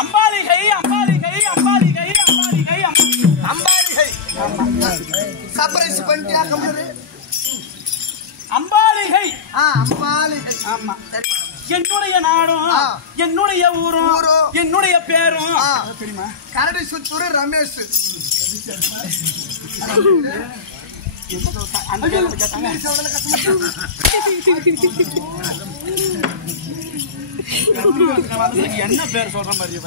Ambalika Ambalika Ambalika Ambalika Ambalika surprise பண்ணியா computer Ambalika Ambalika ஆமா என்னுடைய நாடும் என்னுடைய ஊரும் என்னுடைய பேரும் தெரியுமா கரடி சுத்தூர் ரமேஷ் அந்த பேர் கேட்டாங்க என்ன பேர் சொல்ற மாதிரி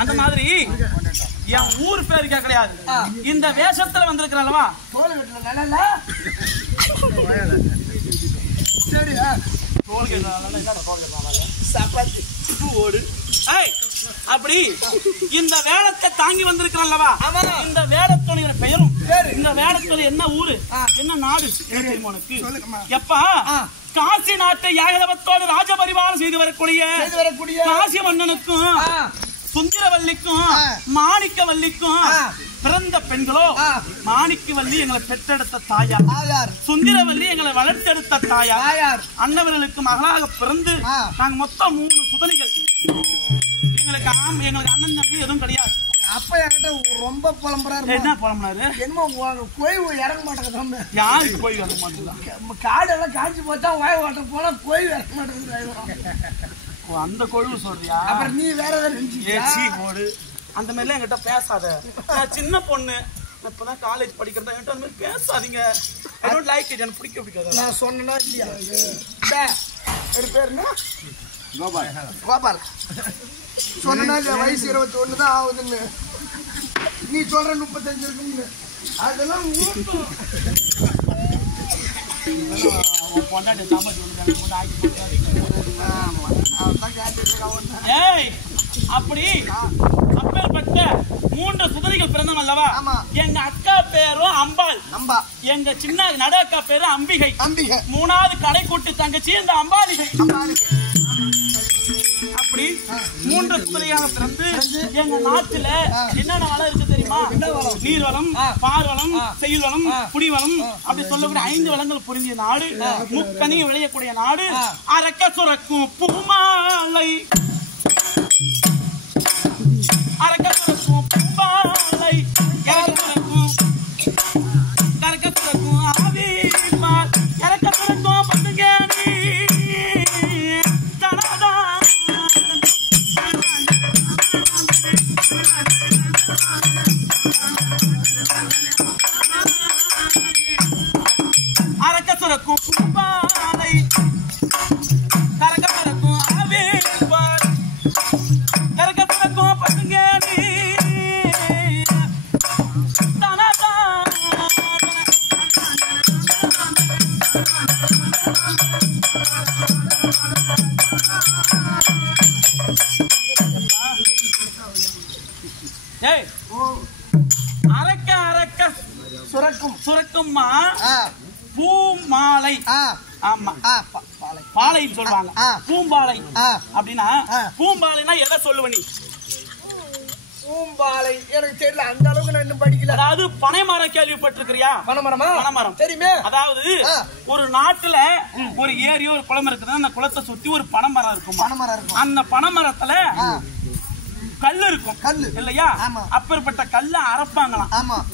அந்த மாதிரி என் ஊர் பேருக்கே கிடையாது. இந்த வேஷத்துல வந்திருக்கிறல்லவா சரி அப்படி இந்த வேடத்தை தாங்கி வந்திருக்கிறல்லவா இந்த வேடத்தோட பெயரும் இந்த வேடத்தோட என்ன ஊரு என்ன நாடு உனக்கு எப்பா காசி நாட்டை யாகதவத்தோடு ராஜபரிவாரம் செய்து வரக்கூடிய காசி மன்னனுக்கும் சுந்தரவல்லிக்கும் மாணிக்கவல்லிக்கும் பிறந்த பெண்களோ மாணிக்கவல்லி எங்களை பெற்றெடுத்த தாயார், சுந்தரவல்லி எங்களை வளர்த்தெடுத்த தாயார். அண்ணவர்களுக்கு மகளாக பிறந்து நாங்க மொத்தம் 3 சுதனிகள். எங்களுக்கு அண்ணன் தம்பி எதுவும் கிடையாது. அப்ப என்கிட்ட ரொம்ப புலம்புறாரு. என்ன புலம்புறாரு? என்னமோ கோயில் இறங்க மாட்டேங்குது. யாருக்கு கோயில் இறங்க மாட்டேங்குது? காடு எல்லாம் காய்ச்சி போச்சா வாய் ஓட்ட போனா கோயில் இறங்க மாட்டேங்குது. அந்த கொழுவு சொல்றியா? அப்புறம் நீ வேற போடு அந்த மாதிரிலாம் என்கிட்ட பேசாத. நான் சின்ன பொண்ணு, இப்பதான் காலேஜ் படிக்கிறதா, என்கிட்ட அந்த மாதிரி பேசாதீங்க. I don't like it. எனக்கு பிடிக்காது. நான் சொன்னா இல்லையா? ஒரு பேர் என்ன? கோபால். சொன்னா வயசு 21 தான் ஆகுதுன்னு நீ சொல்ற 35 இருக்குன்னு அதெல்லாம் அப்படி அப்பேற்பட்ட 3 சுதரிகள் பிறந்தோம் அல்லவா? எங்க அக்கா பேரும் அம்பாள், எங்க சின்ன நட அக்கா பேரு அம்பிகை, 3வது கடை கூட்டு தங்கச்சி இந்த அம்பாலிகை. அப்படி 3 சுதரியாக பிறந்து எங்க நாட்டுல என்னென்ன வளம் இருக்கு தெரியுமா? நீர்வளம், பார்வளம், செயல்வளம், குடிவளம் அப்படி சொல்லக்கூடிய 5 வளங்கள் பொருந்திய நாடு. முக்கனி விளையக்கூடிய நாடு. அரக்க சுரக்கும் பூமாலை, அரக்க சுரக்கும் பூமாலை, கரக்க சுரக்கும் ஆவிமால், கரக்க சுரக்கும் பசுங்கேணி தனதா அரக்க சுரக்கும் பூமாலை, கரக்க சுரக்கும் ஆவிமால், கரக்க சுரக்கும் பசுங்கேணி தனதா. அரக்க அரக்க சுரக்கும் சுரக்கும்மா பூமாலை. ஆமா, பாலை சொல்றாங்க. பூம்பாலை அப்படின்னா பூம்பாலைனா எதை சொல்லுவ நீ? பூம்பாலை எனக்கு தெரியல, அந்த அளவுக்கு நான் இன்னும் படிக்கல. அதாவது பனைமரம் கேள்விப்பட்டிருக்கியா? பனைமரம் தெரியுமே. அதாவது ஒரு நாட்டுல ஒரு ஏரியோ ஒரு குளம் இருக்குது. அந்த குளத்தை சுத்தி ஒரு பனைமரம் இருக்கும். அந்த பனைமரத்துல கல் இருக்கும், கல்லு இல்லையா? அப்பேற்பட்ட கல்ல அரைப்பாங்களாம்.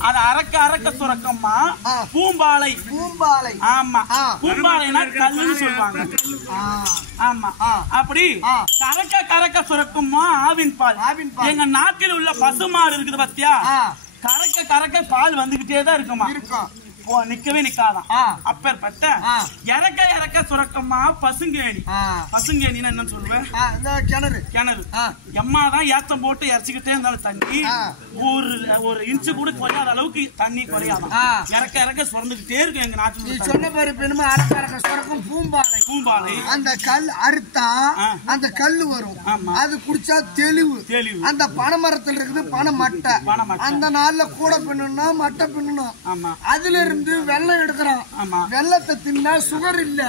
அது அரக்க அரக்க சுரக்கம்மா பூம்பாலை. பூம்பாலை ஆமா, பூம்பாலைனா கல்லுன்னு சொல்லுவாங்க. ஆமா, அப்படி கரக்க கரக்க சுரக்குமா ஆவின் பால். எங்க நாட்டில் உள்ள பசுமாடு இருக்குது பாத்தியா, கரக்க கரக்க பால் வந்துகிட்டே தான் இருக்குமா, நிக்கவே நிக்காதான். அப்பேற்பட்ட இறக்க இறக்க சுரக்கமா பசுங்கேணி. பசுங்கேணின்னா என்ன சொல்லுவேன்? கிணறு. கிணறு எம்மாதான் ஏத்தம் போட்டு இறச்சிக்கிட்டே இருந்தாலும் தண்ணி ஒரு இன்ச்சு கூட குறையாத அளவுக்கு தண்ணி குறையாதான். இறக்க இறக்க சுரந்துகிட்டே இருக்கும் எங்க நாட்டுல. சொன்ன மாதிரி பெருமை அரக்க இறக்க சுரக்கும் பூம்பாலை. பூம்பாலை அந்த கல் அறுத்தா அந்த கல்லு வரும். அது குடிச்சா தெளிவு. அந்த பனைமரத்துல இருக்குது பனை மட்டை. அந்த நாள்ல கூட பின்னணும் மட்டை பின்னணும். அதுல இருந்து வெள்ளம் எடுக்கிறோம். வெள்ளத்தை தின்னா சுகர் இல்ல.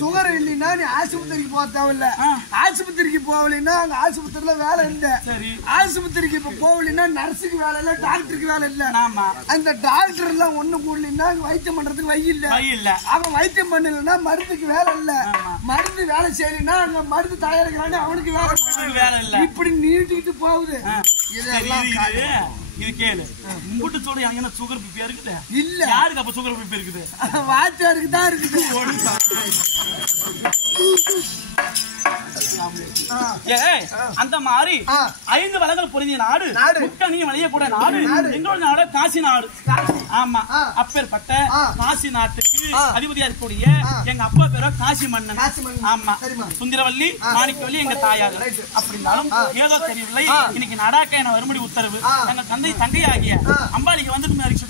சுகர் இல்லைன்னா நீ ஆஸ்பத்திரிக்கு போக தேவையில்ல. ஆஸ்பத்திரிக்கு போகலைன்னா அங்க ஆஸ்பத்திரியில வேலை இல்ல. ஆஸ்பத்திரிக்கு இப்ப போகலைன்னா நர்ஸுக்கு வேலை இல்ல, டாக்டருக்கு வேலை இல்ல. அந்த டாக்டர் எல்லாம் ஒண்ணு கூடலைன்னா வைத்தியம் பண்றதுக்கு வை இல்ல. அவன் வைத்தியம் பண்ணலன்னா மருந்துக்கு வேலை இல்ல. மருந்து வேலை செய்யலைன்னா அங்க மருந்து தயாரிக்கிறான்னு அவனுக்கு வேலை இல்ல. இப்படி நீட்டிட்டு போகுது. இதெல்லாம் இது கேளு. முட்டு சோடு என்ன சுகர் பிபி இருக்குது இல்ல? யாருக்கு அப்ப சுகர் பிபி இருக்குது? வாச்சாருக்கு தான் இருக்குது. அந்த மாதிரி 5 வளங்கள் பொருந்திய நாடு, முக்கணியும் விளையக்கூடிய நாடு எங்களோட நாடு காசி நாடு. ஆமா, அப்பேற்பட்ட காசி நாட்டுக்கு அதிபதியா இருக்கக்கூடிய எங்க அப்பா பேரோ காசி மன்னன். ஆமா, சுந்தரவல்லி மாணிக்கவல்லி எங்க தாயார். அப்படின்னாலும் ஏதோ தெரியவில்லை, இன்னைக்கு நடாக்க என வரும்படி உத்தரவு. எங்க தந்தை தங்கையாகிய அம்பாலிக்கு வந்துட்டு தங்கச்சி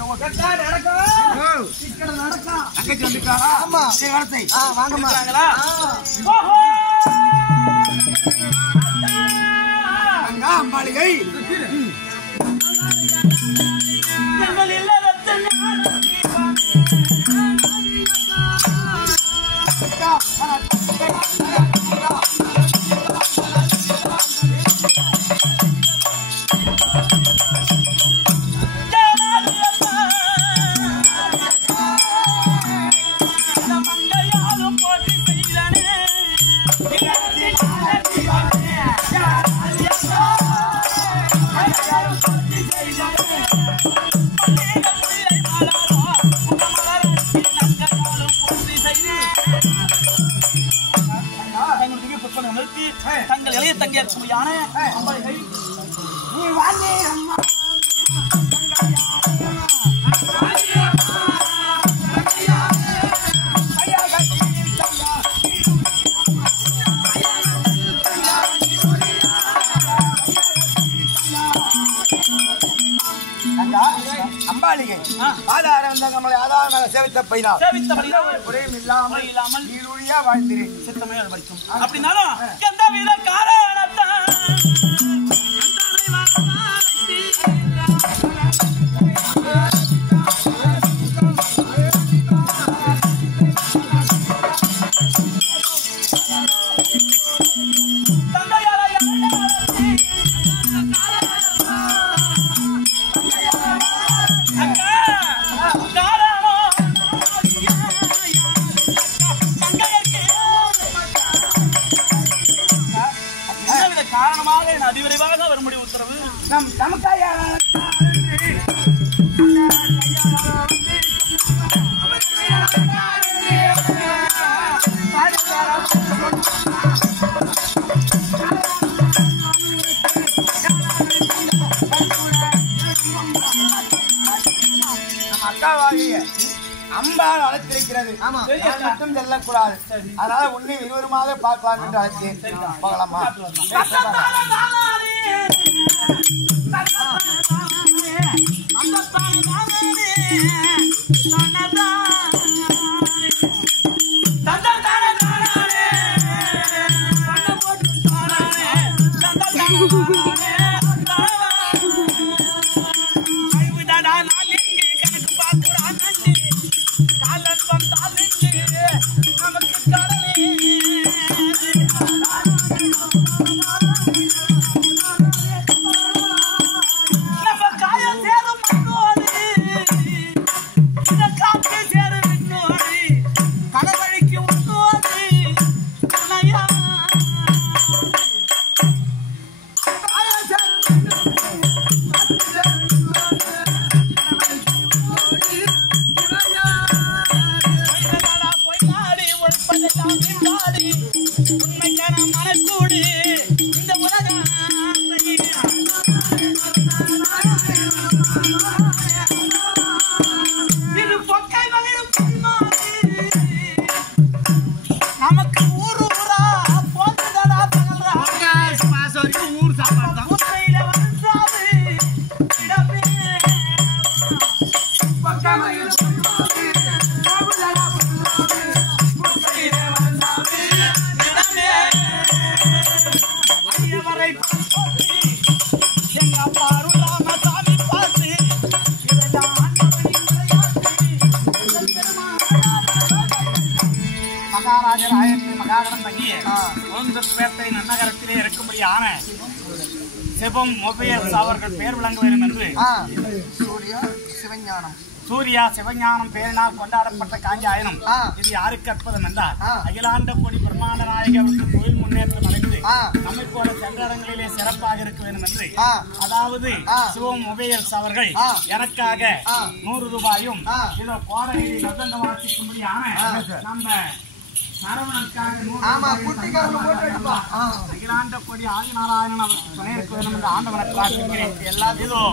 வந்துட்டாங்களா? வாங்கம்மா. அம்பாலிகை தங்கள் இளைய தங்கியார் கூடியான அம்பாலிகை அம்பாலிகை ஆதாரம் நம்மளை ஆதாரம் சேவித்த பையனா குறையும் இல்லாமல் நீருழியா வாழ்ந்திரேன். சித்தமே அது படிக்கும். அப்படின்னாலும் எந்த வித காரணத்தான் அதிவிரைவாக வரும்படி உத்தரவு. நம் தமக்காயா அக்காவாகிய அம்பால் அழைத்திருக்கிறது. மட்டும் செல்லக்கூடாது. அதனால ஒண்ணு இருவருமாக பார்க்கலாம் என்று அழைத்தேன். போகலாமா? உளுந்தூர்பேட்டை நன்னகரத்திலே இருக்கும்படியான சிவம் மொபைல்ஸ் அவர்கள் பெயர் விளங்க வேண்டும் என்று சூர்யா சிவஞானம் பேரினால் கொண்டாடப்பட்ட காஞ்சாயனம் இது யாருக்கு அற்புதம் என்றால் அகிலாண்ட கோடி பிரம்மாண்ட நாயகி அவருக்கு தொழில் முன்னேற்றம் அடைந்து நம்மை போல சென்றடங்களிலே சிறப்பாக இருக்க வேண்டும் என்று அதாவது சிவம் மொபைல்ஸ் அவர்கள் எனக்காக 100 ரூபாயும் இதோ கோடலில் நொதங்க வாசிக்கும்படியான நம்ம அகிலாண்ட கோடி ஆதிநாராயணன் அவருக்கு துணை இருக்க வேண்டும் என்று ஆண்டவனை பிரார்த்திக்கிறேன். எல்லாத்தையும்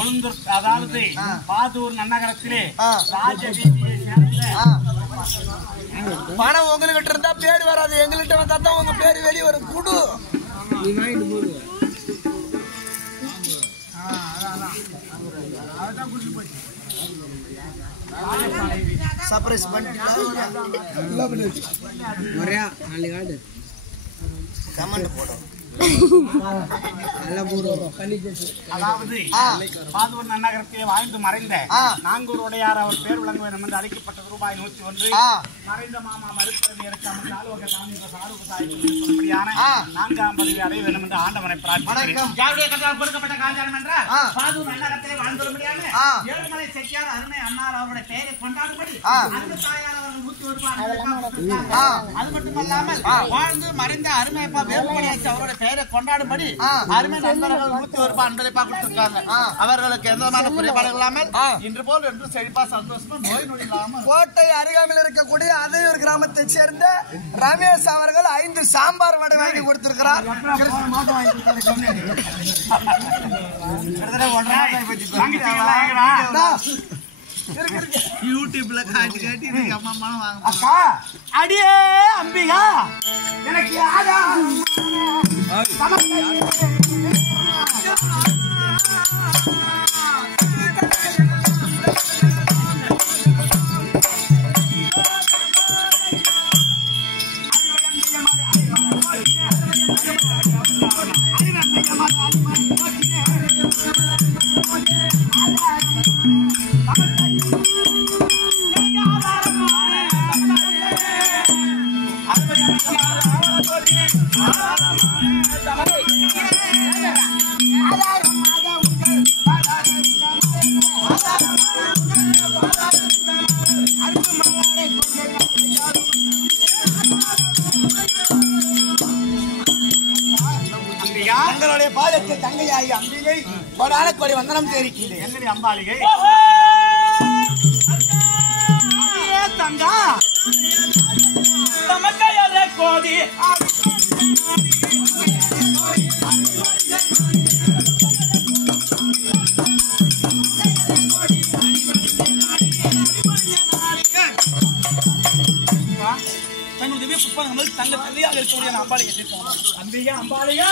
உளுந்தூர் அதாவது பாதூர் நன்னகரத்திலே ராஜ வீதியை சேர்ந்த பணம் உங்ககிட்ட இருந்தா பேர் வராது, எங்ககிட்ட வந்தா தான் உங்க பேர் வெளியே வரும். குடு சர்ப்ரைஸ் கமெண்ட் போடும். அதாவது பாதூர் நன்னகரத்திலே வாழ்ந்து மறைந்த நாங்கூர் உடையார் அவர் பேர் விளங்க வேண்டும் என்று அழைக்கப்பட்டது ரூபாய் 101. மறைந்த மாமா மறுப்பதற்கு சொல்லும்படியான 4ஆம் பதவி அடைய வேண்டும் என்று ஆண்டவனை பிரார்த்திக்கிறேன். யாருடைய கட்டால் கொடுக்கப்பட்ட காஞ்சானம் என்றால் பாதூர் நன்னகரத்திலே வாழ்ந்துள்ளபடியான ஏழுமலை செட்டியார் அருணை அன்னார் அவருடைய பெயரை கொண்டாடும்படி அந்த தாயார் அவர்கள் 101 அது மட்டுமல்லாமல் வாழ்ந்து மறைந்த அருமைப்பா வேலுமணியாச்சி அவருடைய பெயரை கொண்டாடும்படி அருமை நண்பர்கள் 101 அன்பளிப்பா கொடுத்திருக்காங்க. அவர்களுக்கு எந்த விதமான குறைபாடு இல்லாமல் இன்று போல் என்று செழிப்பா சந்தோஷமா நோய் நொடி இல்லாமல் கோட்டை அருகாமையில் இருக்கக்கூடிய அதையூர் கிராமத்தை சேர்ந்த ரமேஷ் அவர்கள் 5 சாம்பார் வடை வாங்கி கொடுத்திருக்கிறார். யூடியூப்ல காட்டி காட்டி அம்மா வாங்க. அடியே அம்பிகா எனக்கு தங்களுடைய பாதத்தை தங்கையாகி அம்பிகை கொடான கொடி வந்தனம் தெரிவிக்கின்றேன். என்னுடைய அம்பாலிகை தங்கா தமக்கையாத கோதி தங்களுடைய புஷ்பங்கள் தங்க தந்தையாக இருக்கக்கூடிய அம்பாலிகை அம்பிகா அம்பாலிகா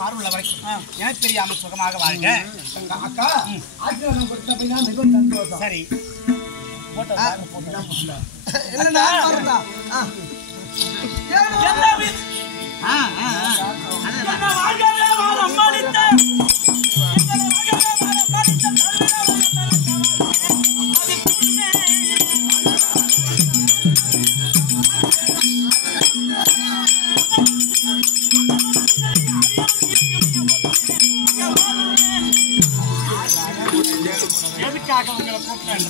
பார்வுள்ள வரைக்கும் எனக்கு தெரியாமல் சுகமாக வாழ்க. அக்கா ஆசீர்வாதம் கொடுத்தா மிகவும் சந்தோஷம். சரி எதுக்காக உங்களை கூப்பிட்டேன்?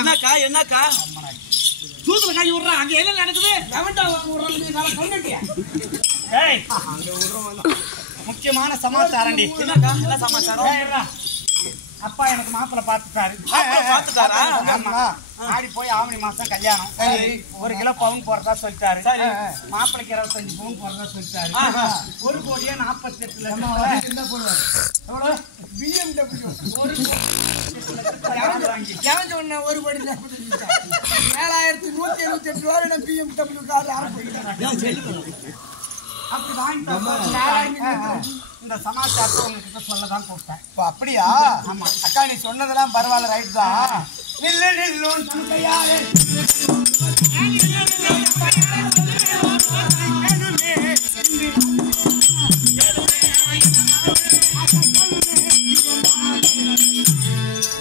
என்னக்கா என்னக்கா தூத்துல கை விடுறா? அங்க என்ன நடக்குது? முக்கியமான சமாச்சாரம். என்னக்கா என்ன சமாச்சாரம்? அப்பா எனக்கு மாப்பிள்ளை பார்த்துட்டாரு. ஆடி போய் ஆவணி மாசம் கல்யாணம். 1 கிலோ பவுன் போறதா சொல்லிட்டாரு. மாப்பிள்ளைக்கு 25 பவுன் போறதா சொல்லிட்டாரு. 1,48,00,000 என்ன போடுவாரு BMW 1 கோடி 7,178 ரூபாய் BMW கார் அப்படி வாங்கிட்டு இந்த சமாச்சாரத்தை உங்ககிட்ட சொல்லதான் கூப்பிட்டேன். அப்படியா? ஆமா அக்கா நீ சொன்னதெல்லாம் பரவாயில்ல, ரைட் தான்.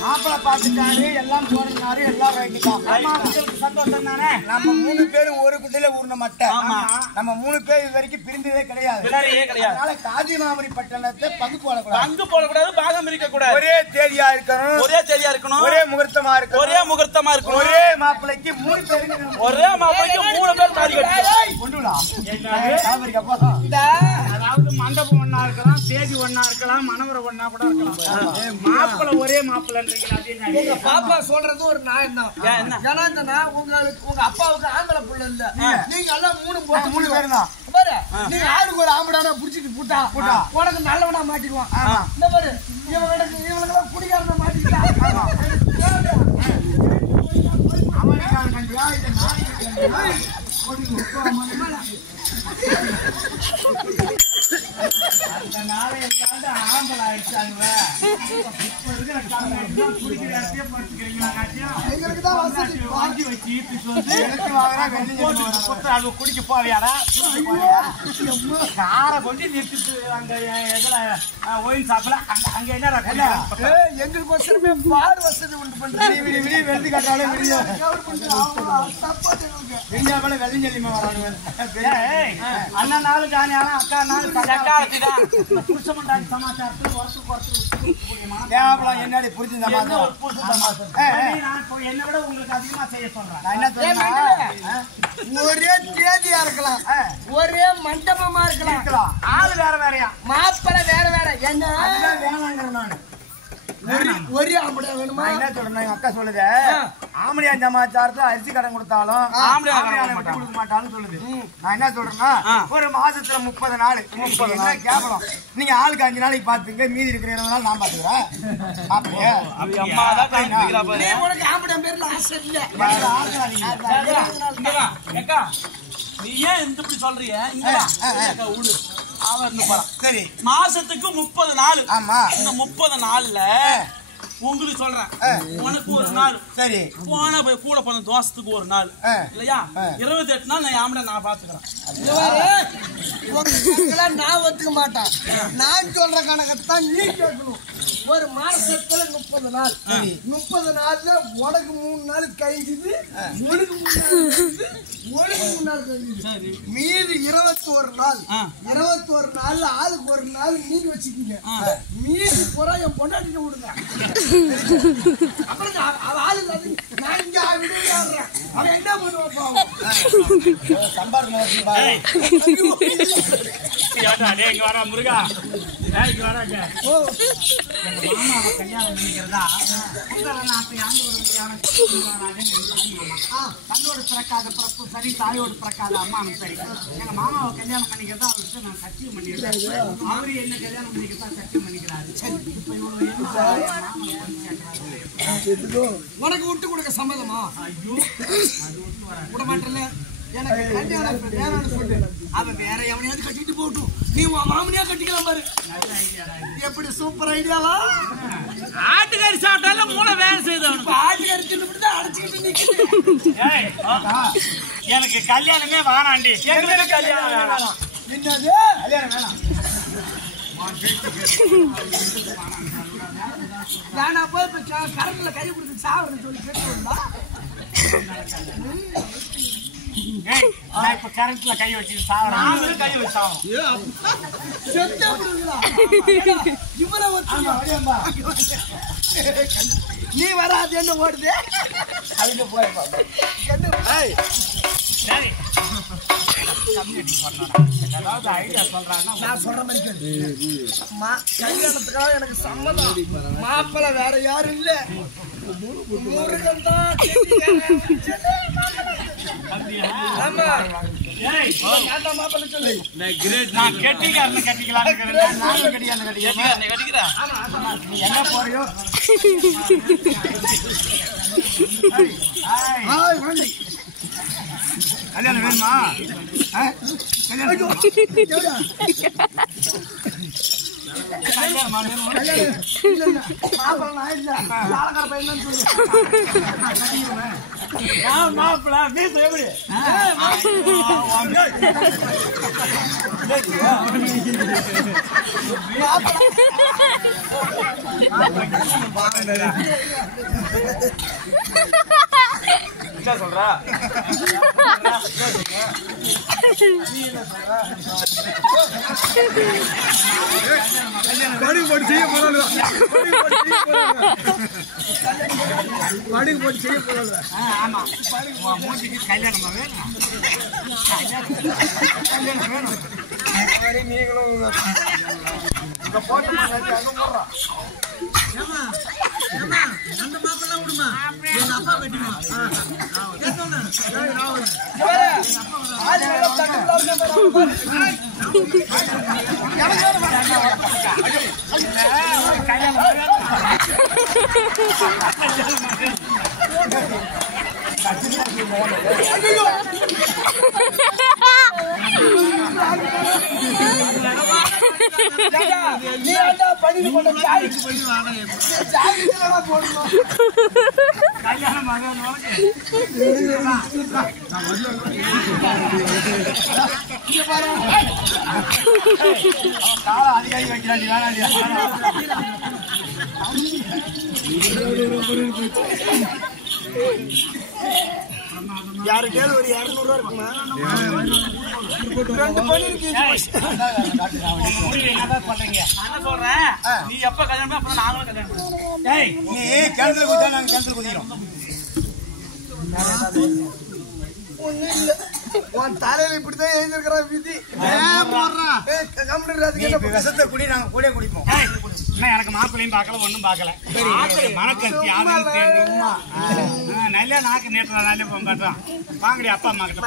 மாப்பிளை பார்த்துட்டாரு, எல்லாம் போறாரு, எல்லாம் ரைட்டு தான். சந்தோஷம் தானே? நம்ம 3 பேரும் ஒரு குட்டையில ஊர்ன மட்டை. நம்ம 3 பேர் இது வரைக்கும் பிரிந்ததே கிடையாது. அதனால காஞ்சிமாமணி பட்டணத்தை பங்கு போடக்கூடாது, பாகம் இருக்க கூடாது. ஒரே தேதியா இருக்கணும், ஒரே முகூர்த்தமா இருக்கணும், ஒரே மாப்பிளைக்கு 3 பேருக்கு தாலி அதாவது மண்டபம் ஒண்ணா இருக்கலாம், தேதி ஒண்ணா இருக்கலாம், மணவரை ஒண்ணா கூட இருக்கலாம். மாப்பிள்ளை ஒரே மாப்பிள்ளை பாப்பா சொல்றது ஒரு நியாயம் தான். உங்களுக்கு உங்க அப்பாவுக்கு ஆம்பளை புள்ள இல்ல, நீங்க எல்லாம் 3 பேர் தான் பாரு. நீங்க ஆளுக்கு ஒரு ஆம்படானா புடிச்சிட்டு புட்டா உனக்கு நல்லவனா மாட்டிக்குவான். இந்த பாரு இவங்களுக்கு குடிக்காரனா மாட்டிக்கிட்டா அந்த நாளைய தாண்ட ஆம்பளை ஆயிடுச்சாங்க. குடிக்க போவியாடா? காரை கொஞ்சம் நிறுத்திட்டு அங்க ஒயின் ஷாப்ல அங்க என்ன எங்களுக்கு வசதியுமே பார் வசதி உண்டு பண்றேன். வெள்ளி காட்டாலே வெள்ளிஞ்சல்லிமா வரானுங்க. அண்ணன் நாலு காணியானா அக்கா நாலு சமாச்சாரத்தில் என்னடி புரிஞ்சு என்ன விட உங்களுக்கு அதிகமா செய்ய சொல்றேன். ஒரே தேதியா இருக்கலாம், ஒரே மண்டபமா இருக்கலாம், ஆளு வேற வேறையா, மாப்பிள்ளை வேற வேற. என்ன வேணாங்கிற நான் ஒரே ஆம்பளை வேணுமா? என்ன சொல்றேன், எங்க அக்கா சொல்லுது ஆம்பளையா சமாச்சாரத்துல அரிசி கடன் கொடுத்தாலும் கொடுக்க மாட்டாலும் சொல்லுது. நான் என்ன சொல்றேன்னா ஒரு மாசத்துல 30 நாள் கேட்கலாம். நீங்க ஆளுக்கு 5 நாளைக்கு பாத்துங்க, மீதி இருக்கிற 20 நாள் நான் பாத்துக்கிறேன். உனக்கு ஆம்பளை பேர்ல ஆசை இல்ல. நீ ஏன் இப்படி சொல்றீங்க? சரி, மாசத்துக்கு 30 நாள். ஆமா, இந்த 30 நாள்ல உங்களுக்கு சொல்றேன், உனக்கு ஒரு நாள் சரி போன கூட போன தோசத்துக்கு ஒரு நாள் இல்லையா? 28 நாள் நான் ஆம்பளை நான் பாத்துக்கிறேன். நான் ஒத்துக்க மாட்டேன். நான் சொல்ற கணக்கத்தான் நீ கேட்கணும். ஒரு மாசத்துல 30 நாள், 30 நாள்ல உனக்கு 3 நாள் கழிஞ்சுது, உனக்கு 3 நாள் கழிஞ்சுது, மீதி 21 நாள். 21 நாள்ல ஆளுக்கு ஒரு நாள் மீதி வச்சுக்கீங்க, மீதி பூரா என் பொண்டாட்டிட்டு விடுங்க. அப்புறம் ஆளு நான் இங்க அவன் என்ன பண்ணுவான்? முருகா மாமாவை கல்யாணம் பண்ணிக்கிறதா தன்னோடு பிறக்காத பிறப்பு சரி, தாயோடு பிறக்காத அம்மாவும் சரி. எங்க மாமாவை கல்யாணம் பண்ணிக்கிறதா அவர்கிட்ட நான் சத்தியம் பண்ணிக்கிறேன். அவரு என்ன கல்யாணம் பண்ணிக்கிறதா சத்தியம் பண்ணிக்கிறாரு. இப்ப உனக்கு விட்டு கொடுக்க சம்மதமா? ஐயோ விட மாட்டல. எனக்கு கல்யாணம் வேணாம்னு சொல்லு. அவன் வேற எவனையாவது கட்டிட்டு போட்டும், நீ உன் மாமனியா கட்டிக்கலாம் பாரு. எப்படி சூப்பர் ஐடியாவா? ஆட்டுக்கறி சாப்பிட்டாலும் மூளை வேலை செய்தவன். ஆட்டுக்கறி தின்னு அடைச்சுக்கிட்டு நிக்குது. எனக்கு கல்யாணமே வேணாண்டி. எங்களுக்கு கல்யாணம் வேணாம். என்னது கல்யாணம் வேணாம்? வேணா போய் இப்ப கரண்ட்ல கை கொடுத்து சாவறன்னு சொல்லி கேட்டுருந்தா இப்ப கரண்ட்ல கை வச்சு சாவறேன். கை வச்சு சாவும் நீ வராது என்ன ஓடுது அதுக்கு போய் ஏதாவது ஐடியா சொல்றாங்கன்னா நான் சொல்ற மாதிரி கல்யாணத்துக்காக எனக்கு சம்மதம். மாப்பிள்ளை வேற யாரும் இல்ல, முருகன் தான். ஆமா, மாப்பிள்ளை சொல்லு. நான் கெட்டிக்காரன்னு கட்டிக்கலாம் என்ன போறியோ கல்யாணம் வேணுமா? மாப்பிள்ள வீச எப்படி சொல்றா போட்டு செய்ய போறாங்க, போட்டு செய்ய போறாங்க. ஆமா மூஞ்சிக்கு கல்யாணம் வேணும். நீங்களும் போட்டு அந்த மாப்பிள்ள விடுமா, எங்க அப்பா வெட்டிமா. அதிகாரி வைக்கிறாண்டி வேணாண்டியா யாருக்கு ஒரு 200 ரூபா இருக்குமா? நீ எப்ப கல்யாணம் அப்புறம் நாங்களும் கல்யாணம் பண்ணுவோம். நீ கிணத்துல குதிச்சா நாங்க கிணத்துல குதிக்கிறோம். உன் தலையில இப்படிதான் எழுதிருக்கிற விதி. விஷத்தை குடி நாங்க கூட குடிப்போம். எனக்கு மாப்பிள்ளையும் பார்க்கல ஒண்ணும் பார்க்கல. மனக்கத்தி நல்ல நாக்கு நேற்று நல்ல கட்டுறான். வாங்கடி அப்பா அம்மா கிட்ட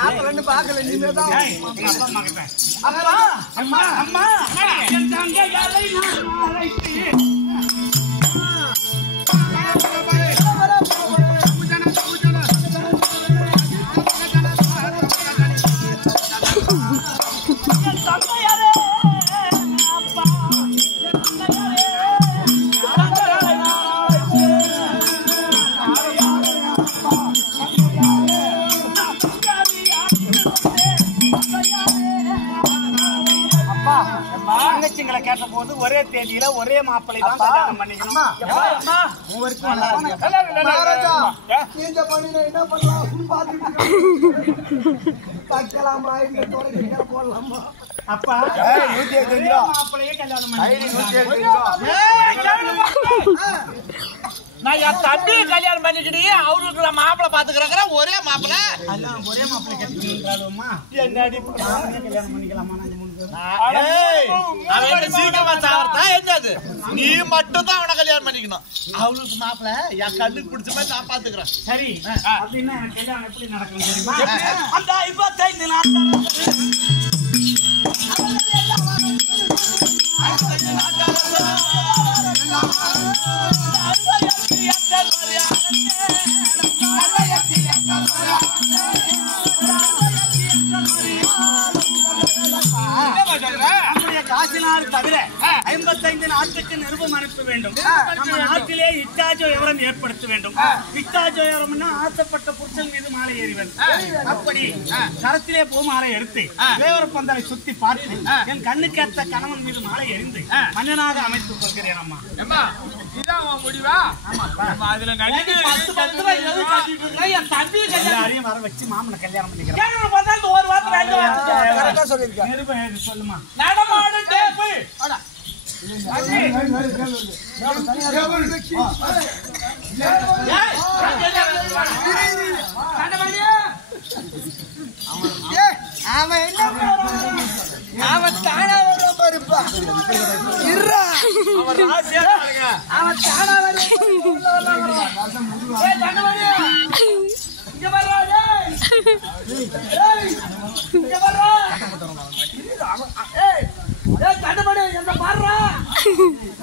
பாக்கல. எங்க அப்பா அம்மா கிட்ட அம்மா அம்மா தங்கச்சிங்களை கேட்ட போது ஒரே தேதியில ஒரே மாப்பிள்ளை தான் கல்யாணம் பண்ணிக்கணும். என்ன பண்ணலாம்? போடலாமா? அப்பா மாப்பிள்ளையே கல்யாணம் நான் என் தம்பி கல்யாணம் பண்ணிக்கிட்டு அவருக்கு மாப்பிள்ளை பாத்துக்கிறேங்கிற ஒரே மாப்பிள்ளை. ஒரே மாப்பிள்ளை கட்டிக்கணும்மா. என்னடி கல்யாணம் பண்ணிக்கலாமா? சீக்கிரமா சாவறதா என்னது? நீ மட்டும் தான் அவனை கல்யாணம் பண்ணிக்கணும். அவளுக்கு மாப்பிள்ளை என் கண்ணுக்கு பிடிச்ச மாதிரி நான் பாத்துக்கிறேன். சரி அப்படின்னா எனக்கு கல்யாணம் எப்படி நடக்கும் தெரியுமா? அந்த 55 நாள் காசினார் தவிர 55 நாட்டுக்கு நிருபம் அனுப்ப வேண்டும். நம்ம நாட்டிலே இட்டாஜோ விவரம் ஏற்படுத்த வேண்டும். இட்டாஜோ விவரம்னா ஆசைப்பட்ட புருஷன் மீது மாலை ஏறிவன். அப்படி கரத்திலே பூ மாலை எடுத்து தேவர பந்தலை சுத்தி பார்த்து என் கண்ணுக்கேற்ற கணவன் மீது மாலை எறிந்து மன்னனாக அமைத்துக் கொள்கிறேன். அம்மா இதான் முடிவா? அதுல என் தம்பி எல்லாரையும் வர வச்சு மாமனை கல்யாணம் பண்ணிக்கிறேன். ஒரு வார்த்தை சொல்லுமா? நடமாடு டேப்பு அவன் என்ன இருடா. அவர் ராசியா பாருங்க. அவன் தானா வருவான். ஏய் தங்கமணி இங்க வர்றா டேய். டேய் இங்க வர்றா. ஏய் ஏய் தங்கமணி எங்க பாருடா.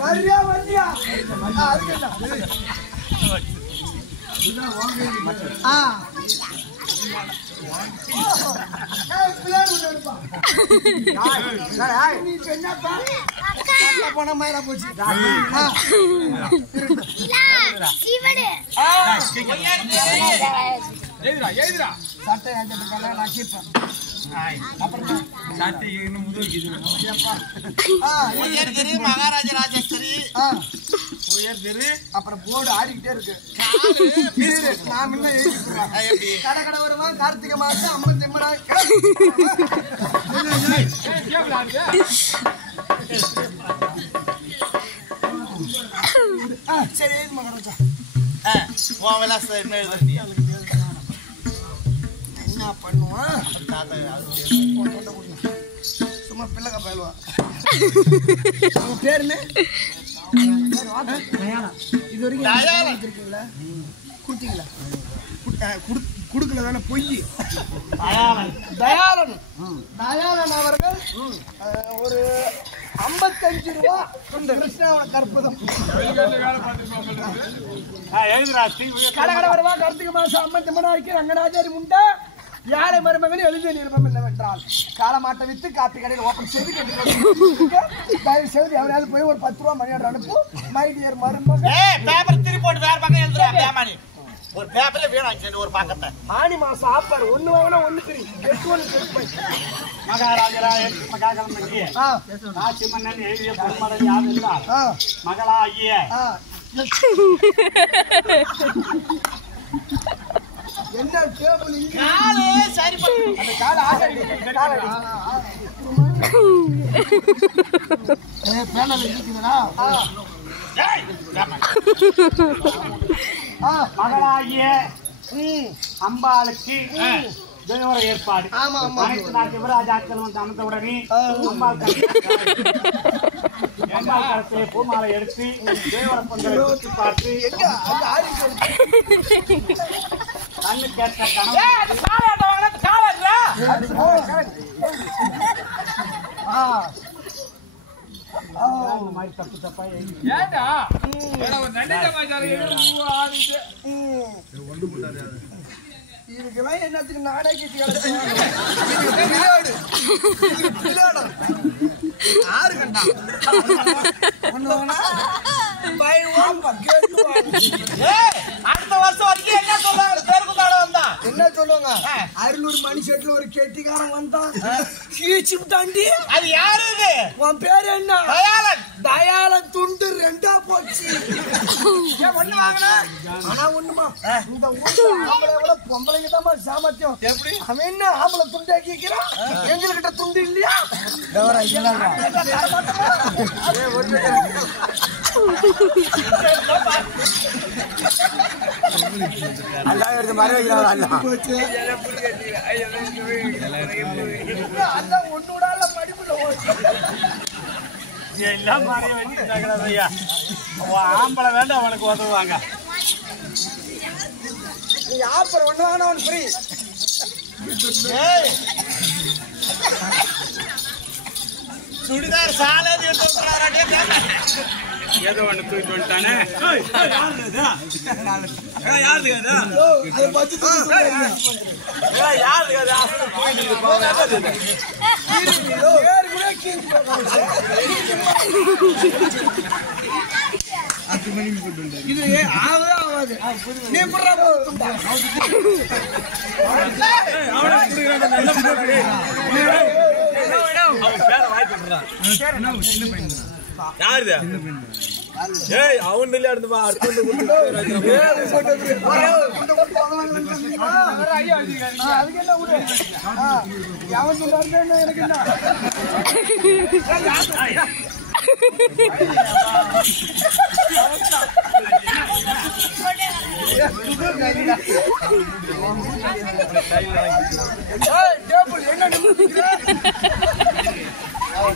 வரியா வரியா. அதுக்கு என்ன? ஏய் பிளேட் எடுப்பா. நீ என்னப்பா? போன மாதிரி போச்சு. சட்டை நான் கீப்பேன். மகாராஜ ராஜேஸ்வரி அப்புறம் போர்டு ஆடிக்கிட்டே இருக்கு. நான் முன்ன எழுதிக்கிறேன். கடை கடை வருவான் கார்த்திகை மாசம் 50 திம்மரா. சரி எழுதி மகாராஜா. என்ன பண்ணுவான்? சும்மா பிள்ளைங்க பயிலுவான். பேரு இது வரைக்கும் கொடுத்தீங்களா? குடுக்கல தானே பொய். தயாளன் தயாளன் அவர்கள் ஒரு 55 ரூபா கிருஷ்ணாவோட கற்பதம். கடை கடை வருவா கார்த்திகை மாசம் 50 மணி ரங்கராஜாரி முண்டா யாரை மருமகன் எழுதிய நிருபம் என்னவென்றால் காலமாட்டை வித்து காப்பி கடையில் ஓப்பன் செய்து தயவு செய்து எவரையாவது போய் ஒரு 10 ரூபா மணி ஆர்டர் அனுப்பு. மை டியர் மருமகன் பேப்பர் திருப்பி போட்டு வேற பக்கம் எழுதுறேன். ஒரு பேப்பர்ல வேணும் ஒரு பக்கத்தை. ஆனி மாசம் ஆப்பர் 1 வாங்கினா 1 ஃப்ரீ. 8 மகாராஜரா மகாகலம் பண்ணியே காசி மன்னன் எழுதிய பொன்மடல் யார் என்றால் மகளாகிய என்ன டேபிள் இங்க காலே சரி அந்த கால ஆகடி கால பேனல் இருக்குதுடா. டேய் மகளாகிய அம்பாளுக்கு தேவர ஏற்பாடு. ஆமா ஆமா. அனைத்து நாட்டு யுவராஜாக்கள் வந்து அமர்ந்தவுடனே அம்பாள் கரத்திலே பூமாலை எடுத்து தேவர பொங்கலை ஊற்றி பார்த்து கண்ணு கேட்ட கணவன் மாதிரி தப்பு தப்பா இதுக்கெல்லாம் என்னத்துக்கு நாடே கீட்டு ஆறு கண்டா அடுத்த வருஷம் வரைக்கும் என்ன சொல்லுவாங்க? பேருக்குந்தாட வந்தா என்ன சொல்லுவாங்க? 600 மணி செட்ல ஒரு கெட்டிக்காரன் வந்தான் தாண்டி. அது யாரு இது? உன் பேரு என்ன? தயாளன். தயாளன் துண்டு 2ஆ போச்சு. ஒண்ணு வாங்கினா ஆனா ஒண்ணுமா இந்த ஊர்ல பொம்பளைங்க தான் சாமர்த்தியம். எப்படி அவன் என்ன ஆம்பளை துண்டாக்கிக்கிறான்? எங்ககிட்ட துண்டு இல்லையா? ஒன்னுடால படிப்புல எல்லாம் மாறிய வச்சுட்டாங்க. ஆம்பளை வேண்டாம் அவனுக்கு உதவுவாங்க. ஆப்பர் ஒண்ணு வாங்கினா ஒன்று ஃப்ரீ. சுடிதார் சாலை ஏதோ ஒண்ணு தூக்கிட்டு வந்துட்டானே. இது ஆகவே ஆகாது. நீ அவன் இருந்து எனக்கு என்ன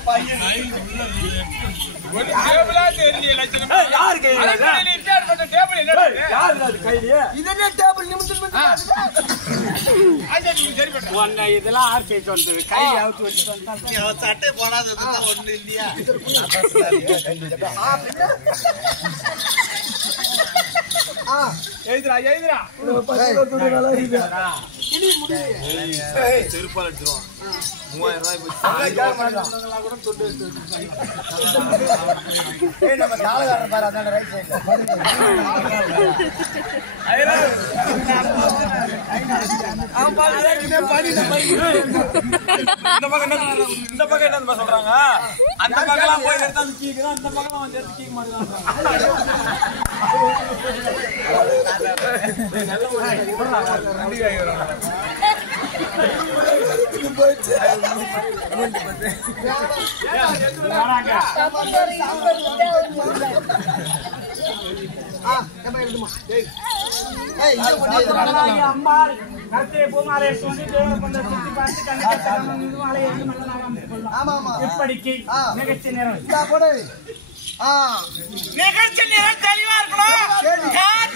பையன் இதெல்லாம் ஆர் செய்ய சொல்றது கை அவுத்து வச்சு சட்டை போடாதது ஒண்ணு இல்லையா எழுதுரா எழுதுரா செருப்பால் அடிச்சிருவான் 3000 ரூபாய் நம்ம தாளகாரன் பாரு அந்தாண்ட ரைட் சைடுல இந்த பக்கம் என்ன சொல்றாங்க அந்த பக்கம் போய் எடுத்தா கீக்குதான் இந்த பக்கம் வந்து எடுத்து கீக்க இப்படிக்கு நிகழ்ச்சி நேரம் நிகழ்ச்சி நேரம் தெளிவா இருக்கணும்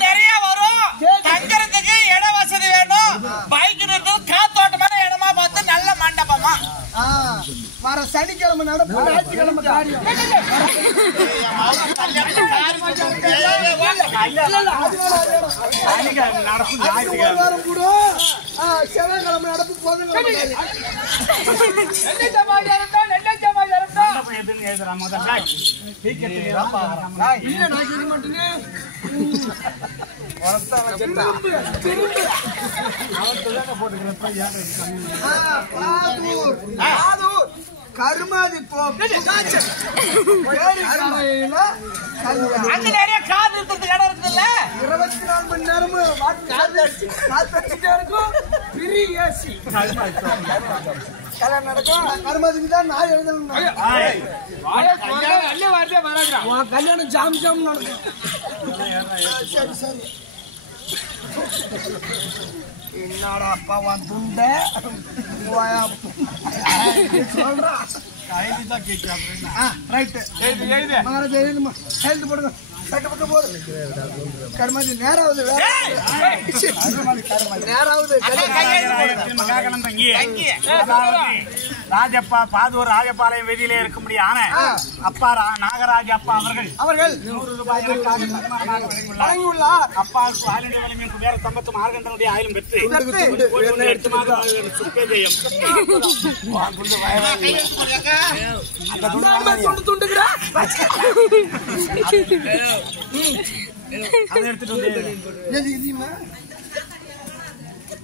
நிறைய வரும் தங்கறதுக்கு இட வசதி வேணும் பைக் நிறுத்தம் காத்தோட்டமான இடமா பார்த்து நல்ல மண்டபமா வர சனிக்கிழமை நடப்பு ஞாயிற்றுக்கிழமை காரியம் கூட செவ்வாய்க்கிழமை நடப்பு போதும் கருமாதி அங்க நிறைய கார் நிறுத்தத்துக்கு இடம் இருக்குல்ல 24 மணி நேரமும் காத்தடிச்சுட்டே இருக்கும் பெரிய ஏசி கல்யாணம் நடக்கும் கருமாதிக்கு தான் நான் எழுதணும் கல்யாணம் ஜாம் ஜாம் நடக்கும் சரி சரி என்னடா அப்பா வந்துண்ட சொல்றான் ரைட்டு மகாராஜா எழுதுமா எழுது போடுங்க சட்டை பக்கம் போடு கருமாதி நேராவது நேராவது ராஜப்பா பாதூர் ராஜபாளையம் வீதியிலே இருக்க முடியான அப்பா நாகராஜ அப்பா அவர்கள் 100 ரூபாய் வழங்கியுள்ளார். அப்பாவுக்கு ஆளுடைய வலிமைக்கு வேற சம்பத்து மார்கண்டனுடைய ஆயிலும் பெற்று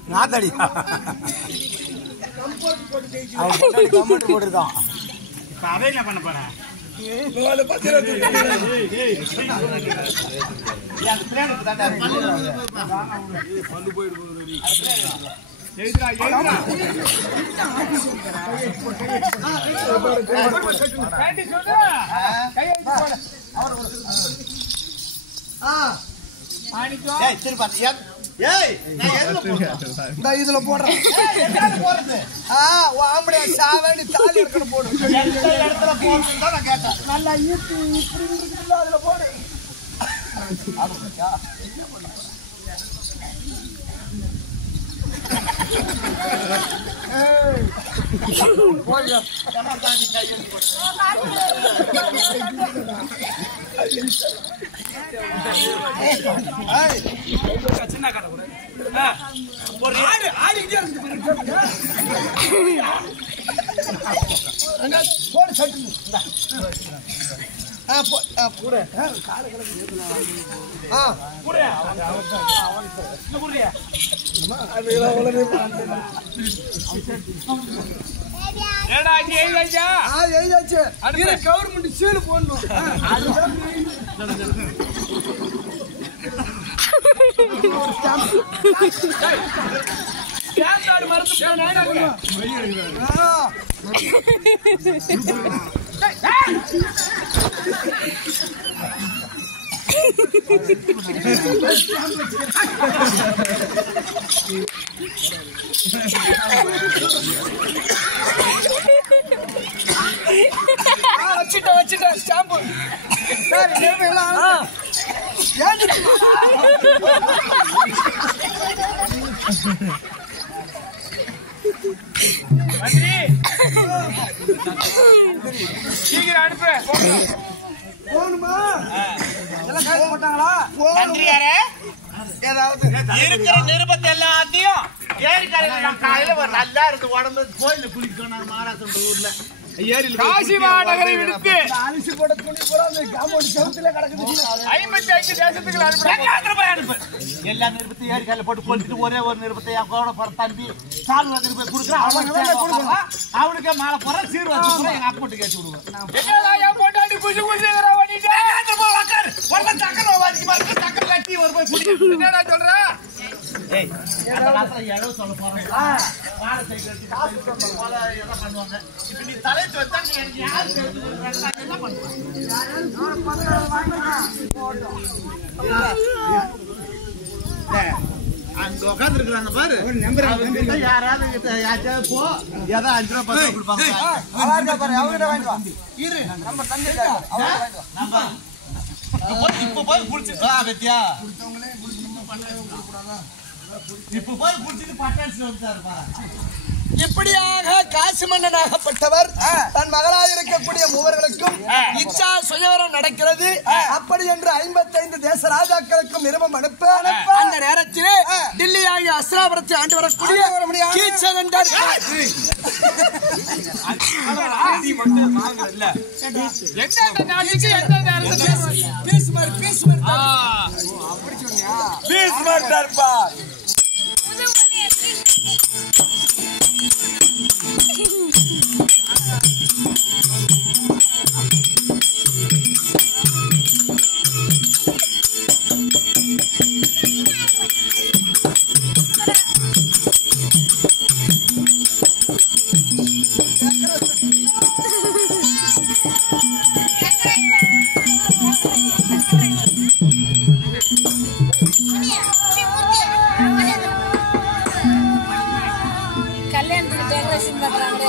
நாத்தடி போட்டுருக்கான் அதை என்ன பண்ண போறேன் இதுல போடுறேன் சாவடி தாலி இருக்கிற போடு நல்லா ஈர்த்து இப்படி அதுல போடு சின்ன கடை கூட ஒரு ஆடு ஆடிக்கிட்டே இருக்கு போடு சட்டு கவர்மெண்ட் சீடு போடணும் ஸ்டாம்பு சார் எல்லாம் சீக்கிரம் அனுப்பு போணுமா எல்லாம் காசு போட்டாங்களா நன்றியாரே ஏதாவது இருக்கிற நிருபத்தை எல்லாத்தையும் ஏரிக்கரையில நான் காலையில ஒரு நல்லா இருந்து உடம்பு கோயில குளிக்கணும் மகாராஷ்டிர ஊர்ல காசி மாநகரை விடுத்து அரிசி போட துணி பூரா அந்த காம்பவுண்ட் செவுத்துல கிடக்குது 55 தேசத்துக்கு அனுப்பு எல்லா நிருபத்தையும் ஏரிக்கரையில போட்டு கொளுத்திட்டு ஒரே ஒரு நிருபத்தை என் கூட போற தம்பி சால்வா நிருபத்தை கொடுக்குறான் அவனுக்கு மாலை போற சீர்வாசி எங்க அப்போட்டு கேட்டு விடுவேன் போட்டாடி குசு குசுங்கிற என்னடா சொல்ற சொல்ல போறேன் பண்ணுவாங்க இப்ப நீ தலைச்சு வச்சா எனக்கு யாரு என்ன அங்க உட்கார்ந்து இருக்கிறாங்க பாரு யாராவது யாராவது போ ஏதோ 5 ரூபாய் 10 கொடுப்பாங்க இரு நம்ம தம்பி இப்ப போய் குடிச்சு பத்தியா இப்ப போய் குடிச்சிட்டு பட்டாசு வந்துட்டாரு பாரு இப்படியாக காசி மன்னனாகப்பட்டவர் தன் மகளாக இருக்கக்கூடிய மூவர்களுக்கும் இச்சா சுயவரம் நடக்கிறது. அப்படி என்று 55 தேச ராஜாக்களுக்கும் நிருபம் அனுப்ப அந்த நேரத்திலே டில்லி ஆகிய அஸ்ராபுரத்தை ஆண்டு வரக்கூடிய கீச்சர் என்றார். கல்யாணத்துக்கு டெக்கரேஷன் பண்றாங்க.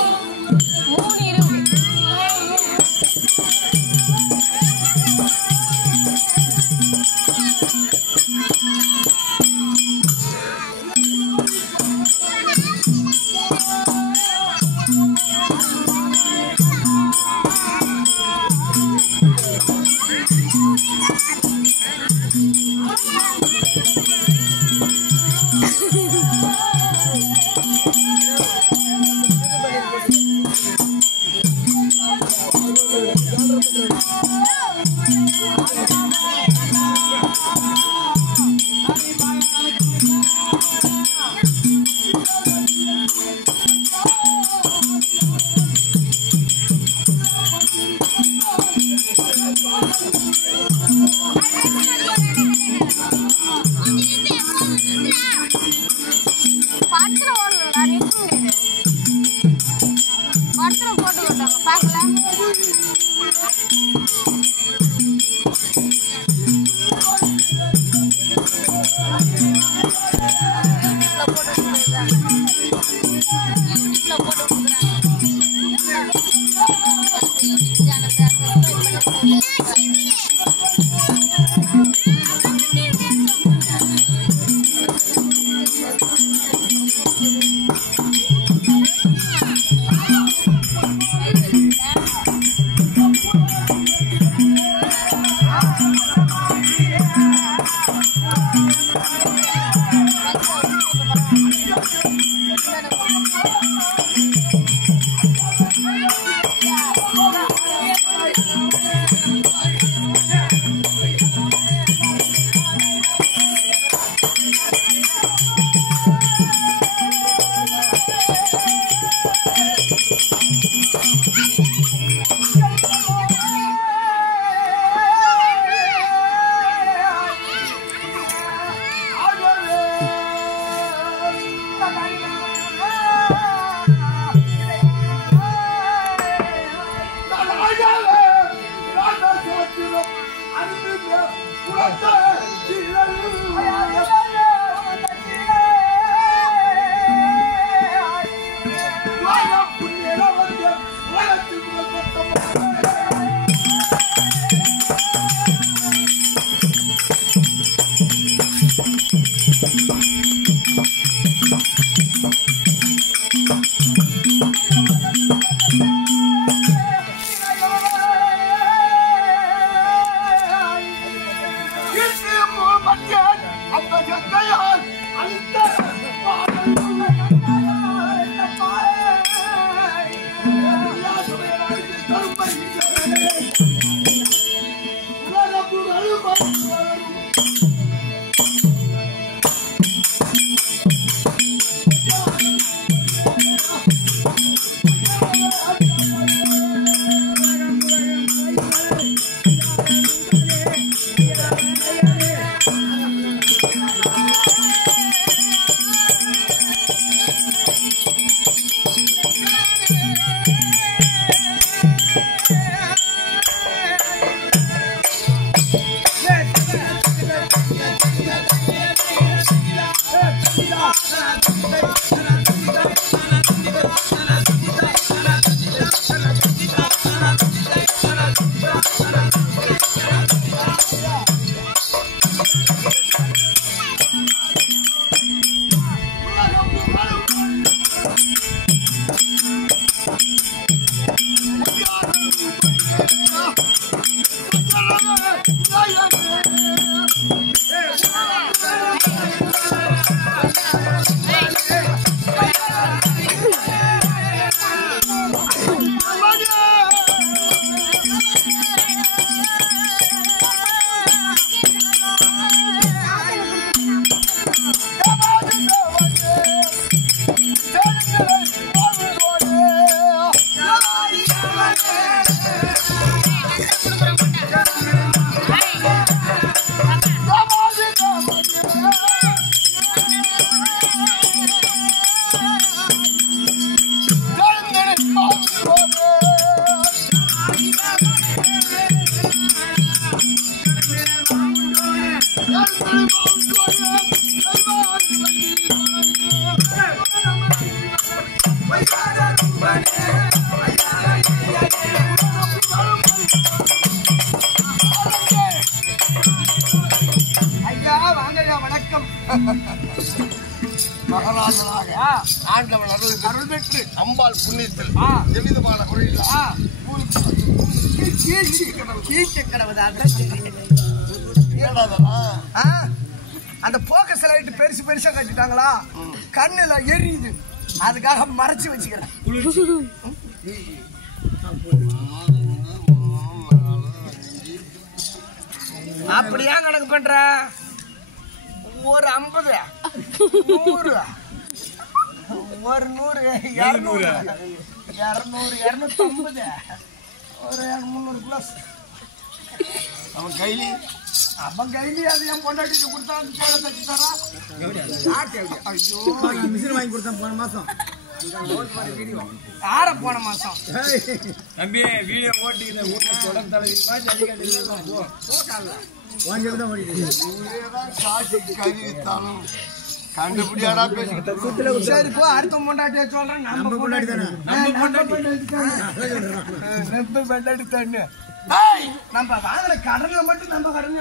ஐயா வாங்கய்யா வணக்கம். மகராஜனாக ஆண்டவன் அருள் பெற்று அம்பாள் புண்ணியத்தில் எவ்விதமான குறையில் அந்த போக்கஸ் லைட் பெருசு பெருசா கட்டிட்டாங்களா, கண்ணுல எரியுது, அதுக்காக மறைச்சு வச்சுக்கிறேன். அப்படியா கணக்கு பண்ற? ஒரு 50 100 ஒரு 100 200 250 ஒரு 300 பிளஸ். அவன் கைலி அது என் பொண்டாட்டிக்கு கொடுத்தா சேலை தச்சு தரா. ஐயோ மிஷின் வாங்கி கொடுத்தேன் போன மாசம். யார போன மாசம் தம்பி வீடியோ ஓட்டிக்கிறேன் கண்டுபிடியாடா பேசிக்கிட்டு. சரி போ, அடுத்த பொண்டாட்டிய சொல்றேன். நம்ம பொண்டாட்டி தானே, பொண்டாட்டி தானே. நம்ம வாங்கின கடன்ல மட்டும் நம்ம கடன்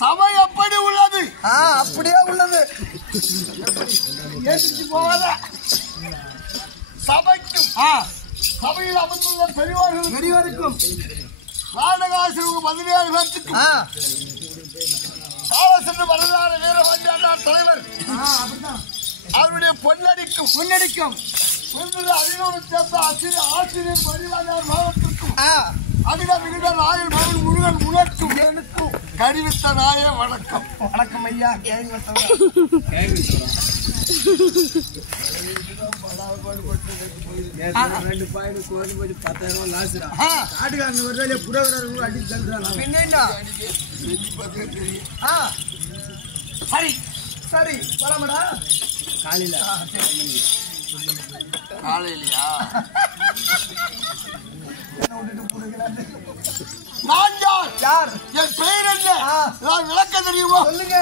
சபை எப்படி உள்ளது? அப்படியே உள்ளது. ஏற்றிட்டு போவாத. சபைக்கும் சபையில் அமர்ந்துள்ள பெரியவருக்கும் நாடகாசிரியர் 17 பேருக்கும் காலசென்று வரலாறு வீரபாண்டி அண்ணார் தலைவர் அவருடைய பொன்னடிக்கும் அறிவுறும் சேர்ந்த ஆசிரியர் மரியாதையார் மாவட்டத்திற்கும் அமித மிகுந்த நாயல் மகன் முருகன் உணர்க்கும் எனக்கும் கருவித்த நாய வணக்கம். வணக்கம் ஐயா. ரெண்டு பாயிண்ட் கோடி போய் 10,000 லாஸ்டா காட்டுக்காரங்க ஒரு வேலையை புறவரங்க அடிச்சு தள்ளுறாங்க. பின்னா சரி சரி போலாமடா. காலையிலயா நான் யார்? என் பெயர் என்ன? நான் விளக்க தெரியுமா? சொல்லுங்க.